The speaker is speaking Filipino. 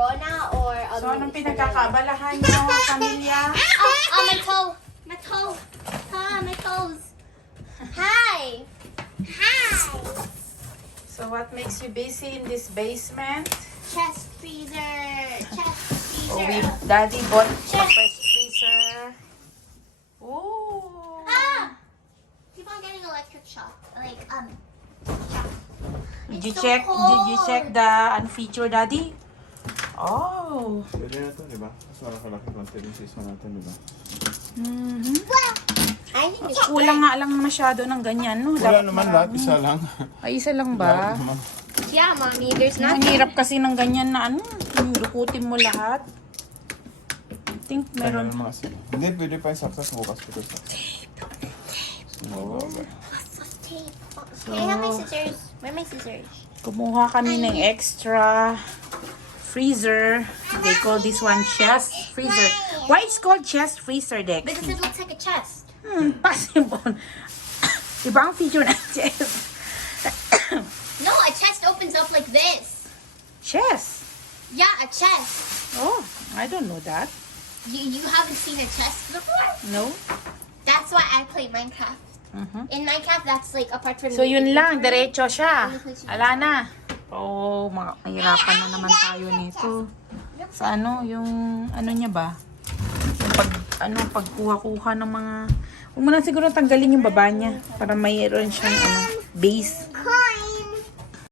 Rona or So, anong pinagkakaabalahan nyo, pamilya? Oh, my toe. My toe. My toes. Hi. Hi. So, what makes you busy in this basement? Chest freezer. Chest Oh, freezer. Daddy bought a Chest. fresh freezer. Ooh. Ah! Keep on getting electric shock. Like, shock. Did It's you so check? Did you cold. check the unfeatured, Daddy? Oh. Pwede na to, di ba? Mas malaki konti yung season natin, di ba? Mhm. I think it's Kulang nga lang masyado ng ganyan, no? Wala Dapat naman marami. lahat, isa lang. Ay, isa lang ba? Lahat naman. Yeah, mommy. There's Ang nothing. hirap kasi ng ganyan na ano, yung lukutin mo lahat. I think Meron meron. mga sila. Hindi, pwede pa yung saksas. Bukas ko ito saksas. Oh. Tape. Can I have my scissors? Where are my scissors? Kumuha kami ng extra freezer. They call this one chest freezer. Why it's called chest freezer, Dex? Because it looks like a chest. Possible. Iba ang feature ng chest. No, a chest opens up like this. Chest? Yeah, a chest. Oh, I don't know that. You haven't seen a chest before? No? That's why I play Minecraft. Mhm. In Minecraft, that's like apart from. So yun lang, diretso siya. Ala na. Oh, mahirapan na naman tayo nito. Sa ano, yung ano niya ba? Yung pagkuha-kuha ng mga... Huwag mo na siguro tanggalin yung baba niya para mayroon siyang base.